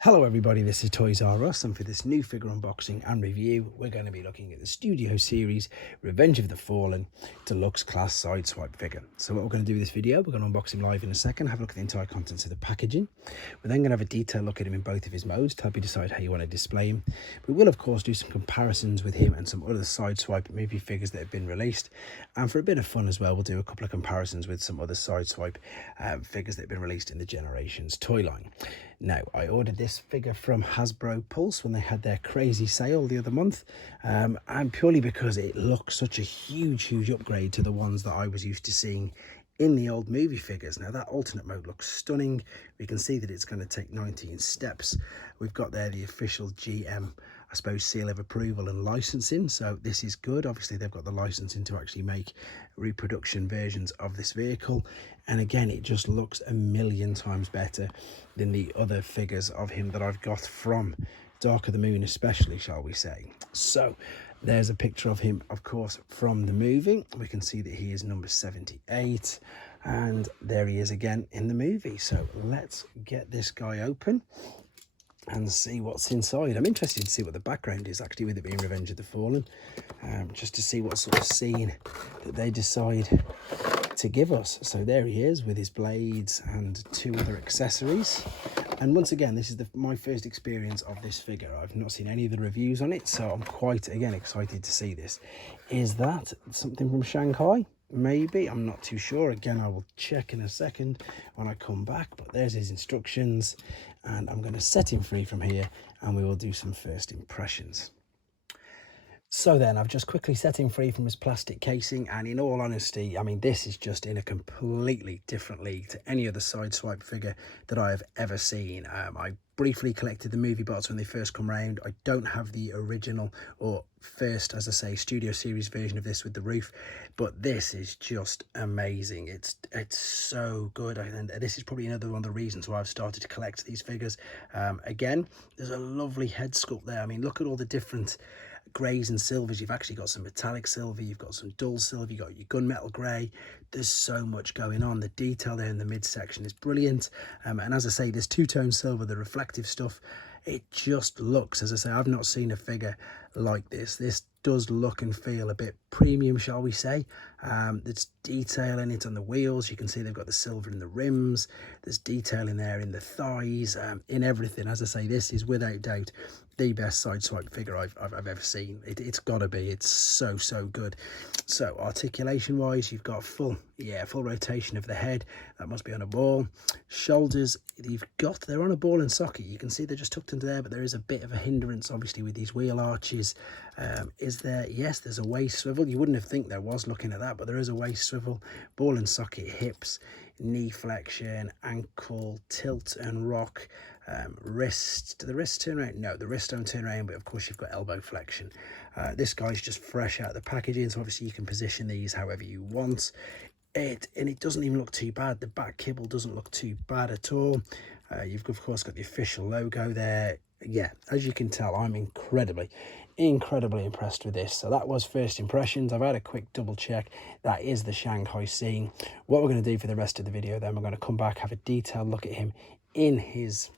Hello everybody, this is Toys R Us, and for this new figure unboxing and review we're going to be looking at the Studio Series Revenge of the Fallen Deluxe Class Sideswipe figure. So what we're going to do with this video, we're going to unbox him live in a second, have a look at the entire contents of the packaging. We're then going to have a detailed look at him in both of his modes to help you decide how you want to display him. We will of course do some comparisons with him and some other Sideswipe movie figures that have been released, and for a bit of fun as well we'll do a couple of comparisons with some other Sideswipe figures that have been released in the Generations toy line. Now, I ordered this figure from Hasbro Pulse when they had their crazy sale the other month, and purely because it looks such a huge upgrade to the ones that I was used to seeing in the old movie figures. Now that alternate mode looks stunning. We can see that it's going to take 19 steps. We've got there the official GM, I suppose, seal of approval and licensing, so this is good. Obviously they've got the licensing to actually make reproduction versions of this vehicle, and again it just looks a million times better than the other figures of him that I've got from Dark of the Moon especially, shall we say. So there's a picture of him, of course, from the movie. We can see that he is number 78, and there he is again in the movie. So let's get this guy open and see what's inside. I'm interested to see what the background is, actually, with it being Revenge of the Fallen, just to see what sort of scene that they decide to give us. So there he is with his blades and two other accessories. And once again, this is my first experience of this figure. I've not seen any of the reviews on it, so I'm quite, again, excited to see this. Is that something from Shanghai? Maybe, I'm not too sure. Again, I will check in a second when I come back, but there's his instructions, and I'm going to set him free from here and we will do some first impressions. So then, I've just quickly set him free from his plastic casing, and in all honesty, I mean, this is just in a completely different league to any other Sideswipe figure that I have ever seen. I briefly collected the movie bots when they first come around. I don't have the original or first, as I say, Studio Series version of this with the roof, but this is just amazing. It's so good, and this is probably another one of the reasons why I've started to collect these figures. Again, there's a lovely head sculpt there. I mean, look at all the different greys and silvers. You've actually got some metallic silver, you've got some dull silver, you've got your gunmetal grey. There's so much going on. The detail there in the midsection is brilliant, and as I say, this two-tone silver, the reflective stuff, it just looks, as I say, I've not seen a figure like this. This does look and feel a bit premium, shall we say. There's detail in it on the wheels. You can see they've got the silver in the rims. There's detail in there in the thighs, in everything. As I say, this is without doubt the best Sideswipe figure I've ever seen. It's got to be. It's so good. So articulation wise, you've got full rotation of the head. That must be on a ball. Shoulders, they're on a ball and socket. You can see they're just tucked into there, but there is a bit of a hindrance obviously with these wheel arches. Is there? Yes, there's a waist swivel. You wouldn't have think there was looking at that, but there is a waist swivel. Ball and socket hips, knee flexion, ankle tilt and rock, wrist. Do the wrists turn around? No, the wrists don't turn around, but of course you've got elbow flexion. This guy's just fresh out of the packaging, so obviously you can position these however you want. And it doesn't even look too bad. The back kibble doesn't look too bad at all. You've of course got the official logo there. Yeah, as you can tell, I'm incredibly impressed with this. So that was first impressions. I've had a quick double check. That is the Shanghai scene. What we're going to do for the rest of the video, then we're going to come back, have a detailed look at him in his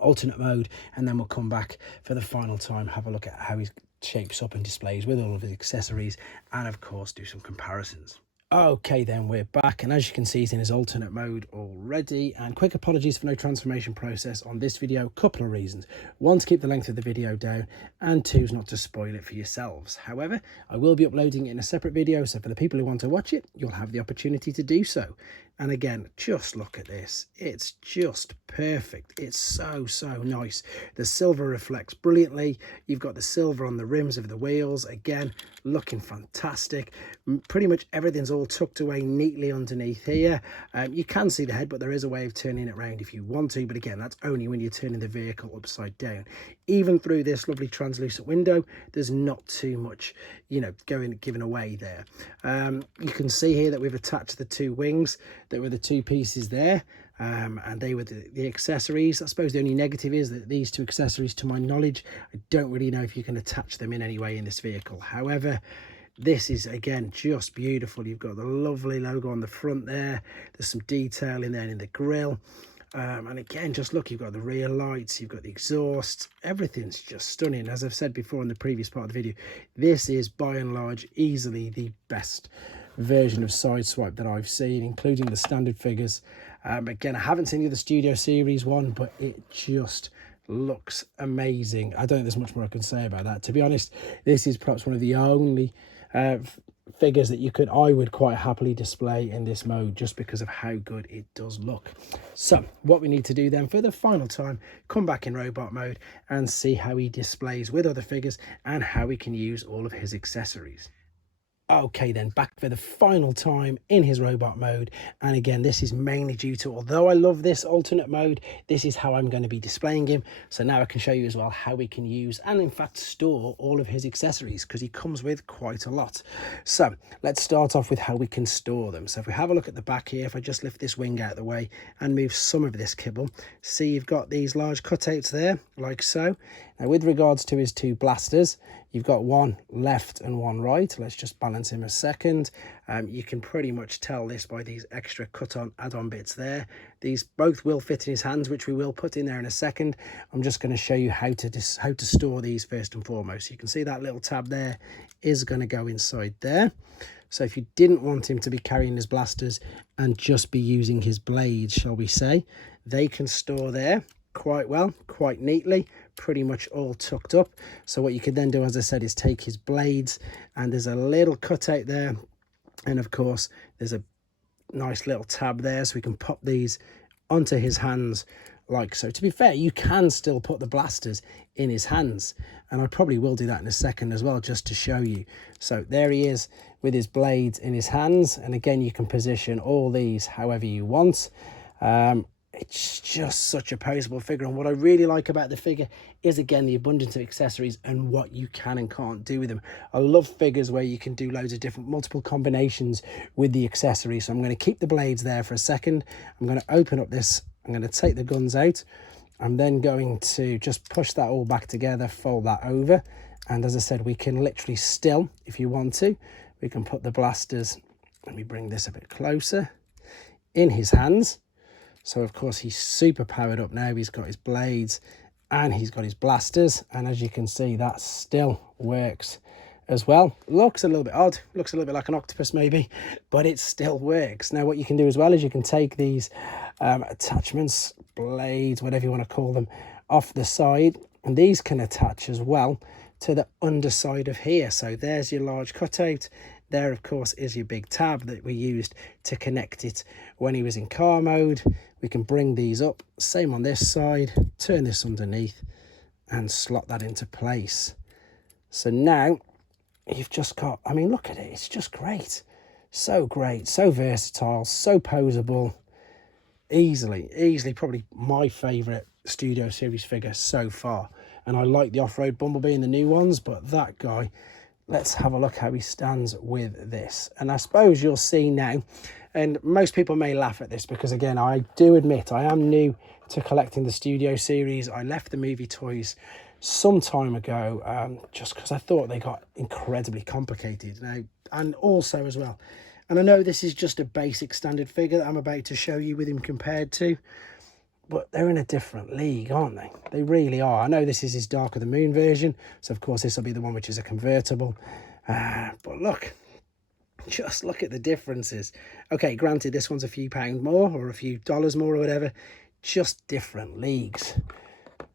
alternate mode, and then we'll come back for the final time, have a look at how he shapes up and displays with all of his accessories, and of course do some comparisons. Okay, then we're back, and as you can see, he's in his alternate mode already. And quick apologies for no transformation process on this video. Couple of reasons: one, to keep the length of the video down, and two, is not to spoil it for yourselves. However, I will be uploading it in a separpe video, so for the people who want to watch it, you'll have the opportunity to do so. And again, just look at this. It's just perfect. It's so nice. The silver reflects brilliantly. You've got the silver on the rims of the wheels. Again, looking fantastic. Pretty much everything's all tucked away neatly underneath here. You can see the head, but there is a way of turning it around if you want to. But again, that's only when you're turning the vehicle upside down. Even through this lovely translucent window, there's not too much, given away there. You can see here that we've attached the two wings. There were the two pieces there, and they were the accessories. I suppose the only negative is that these two accessories, to my knowledge, I don't really know if you can attach them in any way in this vehicle. However, this is again just beautiful. You've got the lovely logo on the front there. There's some detail in there in the grille. And again, just look, you've got the rear lights, you've got the exhaust, everything's just stunning. As I've said before in the previous part of the video, this is by and large easily the best version of Sideswipe that I've seen, including the standard figures. Again, I haven't seen the other Studio Series one, but it just looks amazing. I don't think there's much more I can say about that. To be honest, this is perhaps one of the only figures that I would quite happily display in this mode, just because of how good it does look. So what we need to do then for the final time, come back in robot mode and see how he displays with other figures and how we can use all of his accessories. Okay then, back for the final time in his robot mode, and again this is mainly due to, although I love this alternate mode, this is how I'm going to be displaying him. So now I can show you as well how we can use and in fact store all of his accessories, because he comes with quite a lot. So let's start off with how we can store them. So if we have a look at the back here, if I just lift this wing out of the way and move some of this kibble, see you've got these large cutouts there like so. Now with regards to his two blasters, you've got one left and one right. Let's just balance him a second. You can pretty much tell this by these extra cut-on add-on bits there. These both will fit in his hands, which we will put in there in a second. I'm just going to show you how to store these first and foremost. You can see that little tab there is going to go inside there. So if you didn't want him to be carrying his blasters and just be using his blades, shall we say, they can store there quite well, quite neatly, pretty much all tucked up. So what you could then do, as I said, is take his blades, and there's a little cutout there, and of course there's a nice little tab there, so we can pop these onto his hands like so. To be fair, you can still put the blasters in his hands, and I probably will do that in a second as well, just to show you. So there he is with his blades in his hands, and again you can position all these however you want. It's just such a poseable figure, and what I really like about the figure is again the abundance of accessories and what you can and can't do with them. I love figures where you can do loads of different multiple combinations with the accessories. So I'm going to keep the blades there for a second. I'm going to open up this, I'm going to take the guns out. I'm then going to just push that all back together, fold that over, and as I said, we can literally still, if you want to, we can put the blasters, let me bring this a bit closer, in his hands. So of course he's super powered up now. He's got his blades and he's got his blasters, and as you can see, that still works as well. Looks a little bit odd, looks a little bit like an octopus maybe, but it still works. Now what you can do as well is you can take these attachments, blades, whatever you want to call them, off the side, and these can attach as well to the underside of here. So there's your large cutout. There, of course, is your big tab that we used to connect it when he was in car mode. We can bring these up, same on this side, turn this underneath and slot that into place. So now you've just got, I mean, look at it, it's just great. So great, so versatile, so poseable. Easily probably my favourite Studio Series figure so far. And I like the Off-Road Bumblebee in the new ones, but that guy, let's have a look how he stands with this. And I suppose you'll see now, and most people may laugh at this because, again, I do admit I am new to collecting the Studio Series. I left the movie toys some time ago just because I thought they got incredibly complicated now, and also as well. And I know this is just a basic standard figure that I'm about to show you with him compared to, but they're in a different league, aren't they? They really are. I know this is his Dark of the Moon version, so of course this will be the one which is a convertible. But look, just look at the differences. Okay, granted, this one's a few pounds more or a few dollars more or whatever, just different leagues.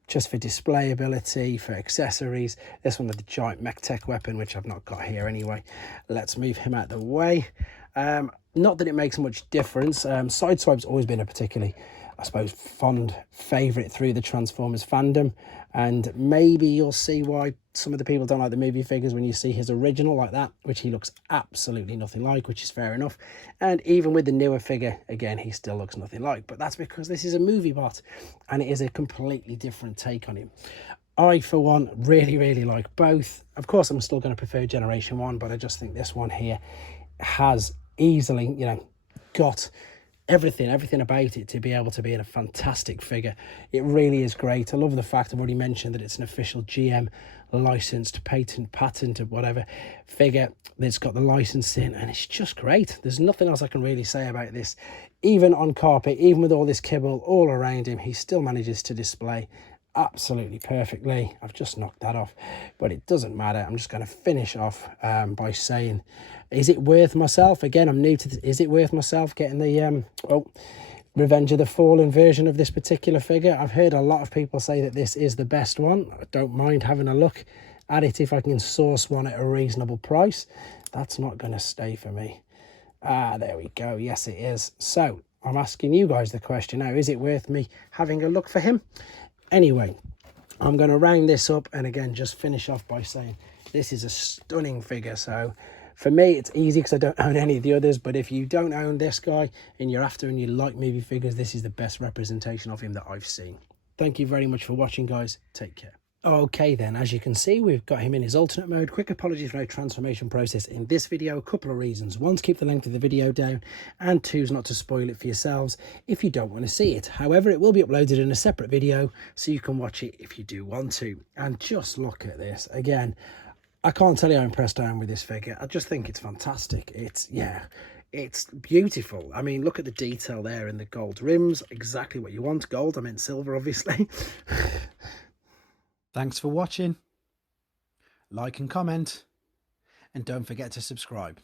Just for display ability, for accessories. This one with the giant mech tech weapon, which I've not got here anyway. Let's move him out of the way. Not that it makes much difference. Sideswipe's always been a particularly, I suppose, fond favourite through the Transformers fandom, and maybe you'll see why some of the people don't like the movie figures when you see his original like that, which he looks absolutely nothing like, which is fair enough. And even with the newer figure, again, he still looks nothing like, but that's because this is a movie bot and it is a completely different take on him. I, for one, really like both. Of course, I'm still going to prefer Generation 1, but I just think this one here has easily, you know, got everything about it to be able to be in a fantastic figure. It really is great. I love the fact I've already mentioned that it's an official GM licensed, patent or whatever figure that's got the license in, and it's just great. There's nothing else I can really say about this. Even on carpet, even with all this kibble all around him, he still manages to display absolutely perfectly. I've just knocked that off, but it doesn't matter. I'm just going to finish off by saying, is it worth myself? Again, I'm new to this. Is it worth myself getting the Revenge of the Fallen version of this particular figure? I've heard a lot of people say that this is the best one. I don't mind having a look at it if I can source one at a reasonable price. That's not going to stay for me. There we go. Yes, it is. So I'm asking you guys the question now, is it worth me having a look for him? Anyway, I'm going to round this up and again just finish off by saying this is a stunning figure. So for me, it's easy because I don't own any of the others, but if you don't own this guy and you're after and you like movie figures, this is the best representation of him that I've seen. Thank you very much for watching, guys. Take care. Okay then, as you can see, we've got him in his alternate mode. Quick apologies for no transformation process in this video. A couple of reasons. One, to keep the length of the video down, and two, is not to spoil it for yourselves if you don't want to see it. However, it will be uploaded in a separate video, so you can watch it if you do want to. And just look at this. Again, I can't tell you how impressed I am with this figure. I just think it's fantastic. It's beautiful. I mean, look at the detail there in the gold rims. Exactly what you want. Gold, I meant silver, obviously. Thanks for watching. Like and comment, and don't forget to subscribe.